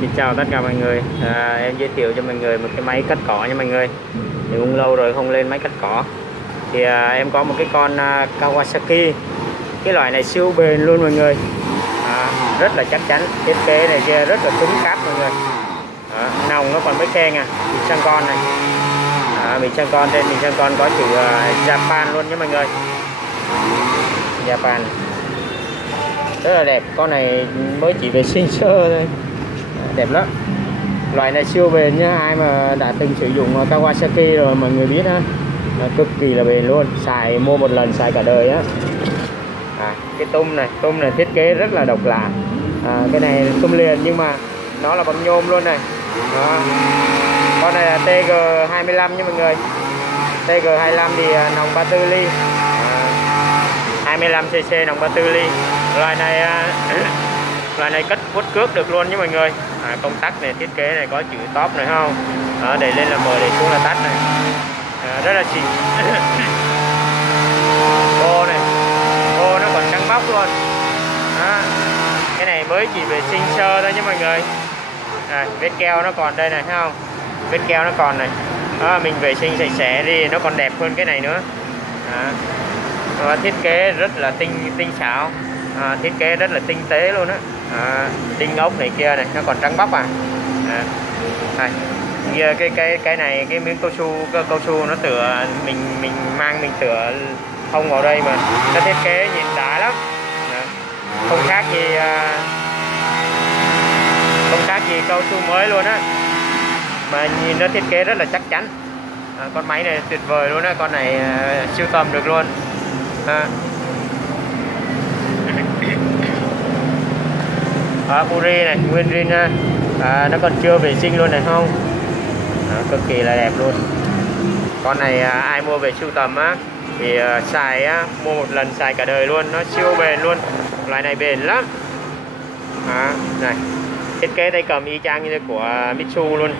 Xin chào tất cả mọi người. Em giới thiệu cho mọi người một cái máy cắt cỏ nha mọi người. Thì cũng lâu rồi không lên máy cắt cỏ. Thì em có một cái con Kawasaki. Cái loại này siêu bền luôn mọi người. Rất là chắc chắn. Thiết kế này kia rất là cứng cáp mọi người. Nòng nó còn mới khen bình xăng con này. Bình xăng con, trên bình xăng con có chữ Japan luôn nhé mọi người. Japan rất là đẹp. Con này mới chỉ vệ sinh sơ thôi, đẹp lắm. Loại này siêu bền nhá. Ai mà đã từng sử dụng Kawasaki rồi mọi người biết á, cực kỳ là bền luôn. Mua một lần xài cả đời á. Cái tum này thiết kế rất là độc lạ. Cái này tum liền nhưng mà nó là bằng nhôm luôn này. Con này là TG25 nha mọi người. TG25 thì nòng 34 ly, 25cc nòng 34 ly. Loại này cất quất cước được luôn nha mọi người. Công tắc này, thiết kế này có chữ top này không. Đẩy lên là mở, đẩy xuống là tắt này. Rất là xịn. Ô này, ô nó còn trắng bóc luôn. Cái này mới chỉ vệ sinh sơ thôi nha mọi người. Vết keo nó còn đây này, thấy không? Vết keo nó còn này. Mình vệ sinh sạch sẽ đi nó còn đẹp hơn cái này nữa. Thiết kế rất là tinh xảo. Thiết kế rất là tinh tế luôn á. Đinh ốc này kia này nó còn trắng bóc cái này, cái miếng cao su nó tựa mình mang mình tựa thông vào đây mà nó thiết kế nhìn đã lắm. Không khác gì cao su mới luôn á, mà nhìn nó thiết kế rất là chắc chắn. Con máy này tuyệt vời luôn á. Con này sưu tầm được luôn. Buri này, nguyên zin nó còn chưa vệ sinh luôn này không. Cực kỳ là đẹp luôn. Con này ai mua về sưu tầm á thì xài mua một lần xài cả đời luôn. Nó siêu bền luôn. Loại này bền lắm. Này, thiết kế tay cầm y chang như của Mitsu luôn.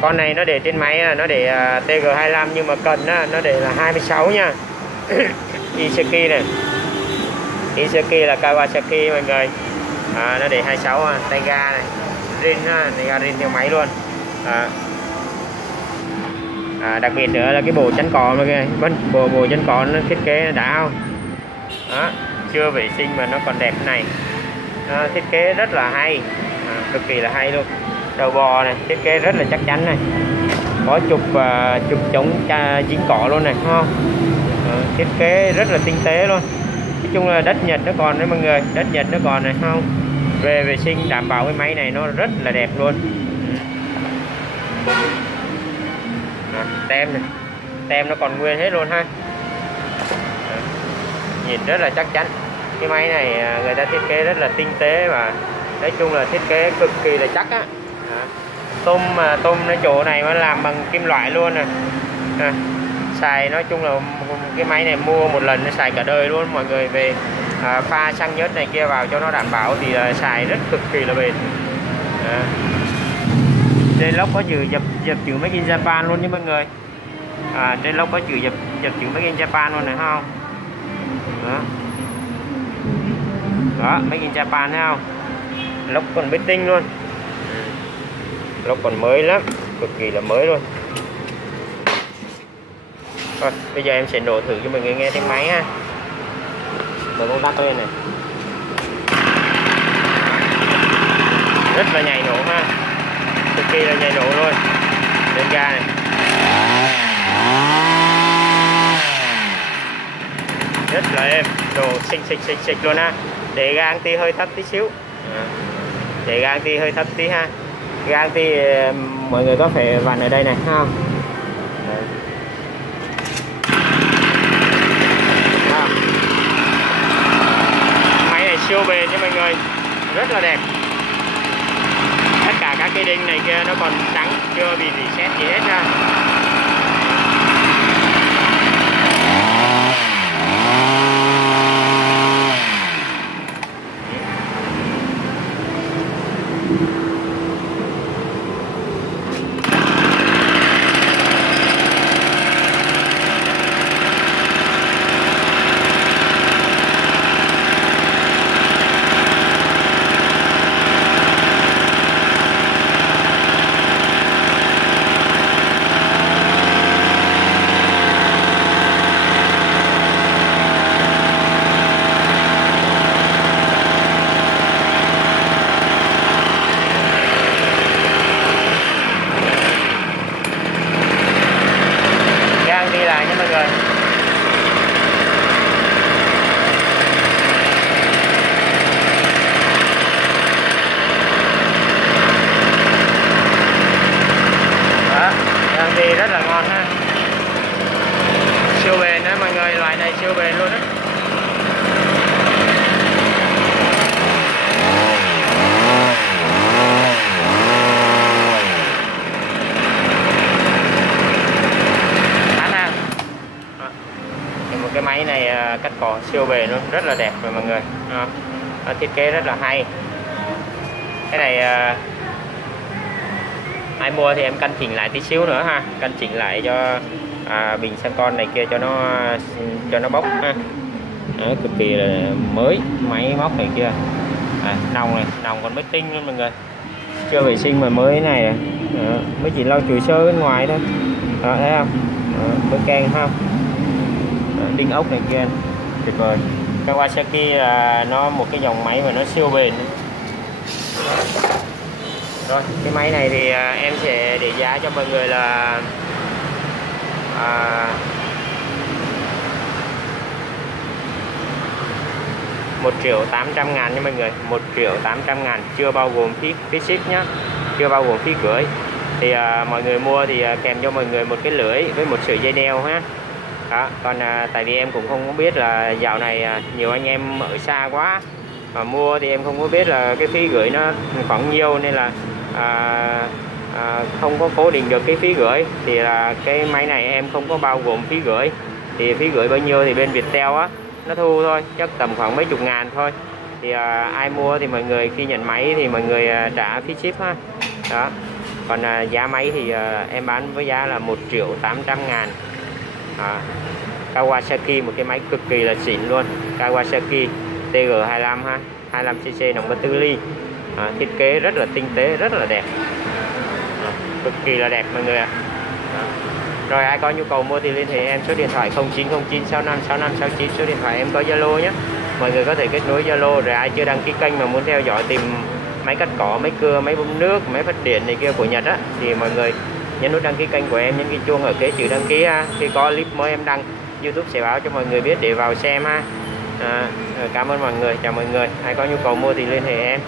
Con này nó để trên máy nó để TG25 nhưng mà cần nó để là 26 nha. Iseki này, Iseki là Kawasaki mọi người. Nó để 26. Tay ga này, rin tay ga rin theo máy luôn. Đặc biệt nữa là cái bộ chắn cò mọi người. Bộ chắn cò nó thiết kế đã không. Chưa vệ sinh mà nó còn đẹp này. Thiết kế rất là hay. Cực kỳ là hay luôn. Đầu bò này thiết kế rất là chắc chắn này. Có trục chống dính cỏ luôn này, không? Thiết kế rất là tinh tế luôn. Nói chung là đất Nhật nó còn đấy mọi người. Đất Nhật nó còn này, không? Về vệ sinh đảm bảo cái máy này nó rất là đẹp luôn. Tem này, tem nó còn nguyên hết luôn ha. Nhìn rất là chắc chắn. Cái máy này người ta thiết kế rất là tinh tế và nói chung là thiết kế cực kỳ là chắc á. Tum cái chỗ này nó làm bằng kim loại luôn nè. Xài nói chung là cái máy này mua một lần nó xài cả đời luôn mọi người. Về pha xăng nhớt này kia vào cho nó đảm bảo thì xài rất cực kỳ là bền. Trên lốc có chữ dập chữ Made in Japan luôn nha mọi người. Trên lốc có chữ dập chữ Made in Japan luôn này, không? Đó, Made in Japan thấy không? Lốc còn mới tinh luôn. Lốc còn mới lắm, cực kỳ là mới luôn. Rồi, bây giờ em sẽ nổ thử cho mọi người nghe tiếng máy ha. Mở công tắc lên này. Rất là nhảy nổ ha. Cực kỳ là nhảy nổ luôn. Lên ga này. Rất là êm. Nổ xịch luôn ha. Để ga anti hơi thấp tí xíu. Để ga anti hơi thấp tí ha. Ga anti mọi người có thể vặn ở đây này ha. Máy này siêu bền nha mọi người. Rất là đẹp. Tất cả các cái đinh này kia nó còn trắng, chưa bị reset gì hết ha. cắt cỏ siêu bền luôn, rất là đẹp rồi mọi người. Thiết kế rất là hay. Cái này ai mua thì em căn chỉnh lại tí xíu nữa ha, căn chỉnh lại cho bình xăng con này kia cho nó bốc ha. Đó, cực kỳ là mới, máy móc này kia, nòng còn mới tinh luôn mọi người, chưa vệ sinh mà mới này này. Đó, mới chỉ lau chùi sơ bên ngoài thôi. Đó, thấy không? Đó, mới keng không? Đó, đinh ốc này kia tuyệt vời. Kawasaki là nó một cái dòng máy mà nó siêu bền. Rồi cái máy này thì em sẽ để giá cho mọi người là 1.800.000 nha mọi người, 1.800.000 chưa bao gồm phí ship nhá, chưa bao gồm phí gửi. Thì mọi người mua thì kèm cho mọi người một cái lưỡi với một sợi dây đeo ha. Đó, còn tại vì em cũng không có biết là dạo này nhiều anh em ở xa quá mà mua thì em không có biết là cái phí gửi nó khoảng nhiêu, nên là không có cố định được cái phí gửi. Thì là cái máy này em không có bao gồm phí gửi, thì phí gửi bao nhiêu thì bên Viettel á nó thu thôi, chắc tầm khoảng mấy chục ngàn thôi. Thì ai mua thì mọi người khi nhận máy thì mọi người trả phí ship ha. Đó, còn giá máy thì em bán với giá là 1.800.000. Kawasaki, một cái máy cực kỳ là xịn luôn, Kawasaki TG25 ha, 25cc động cơ 4 ly. Thiết kế rất là tinh tế, rất là đẹp, cực kỳ là đẹp mọi người ạ. Rồi ai có nhu cầu mua thì liên hệ em số điện thoại 0909656569, số điện thoại em có Zalo nhé. Mọi người có thể kết nối Zalo. Rồi ai chưa đăng ký kênh mà muốn theo dõi tìm máy cắt cỏ, máy cưa, máy bơm nước, máy phát điện này kia của Nhật á, thì mọi người nhấn nút đăng ký kênh của em, nhấn cái chuông ở kế chữ đăng ký ha. Khi có clip mới em đăng, YouTube sẽ báo cho mọi người biết để vào xem ha. Cảm ơn mọi người, chào mọi người. Ai có nhu cầu mua thì liên hệ em.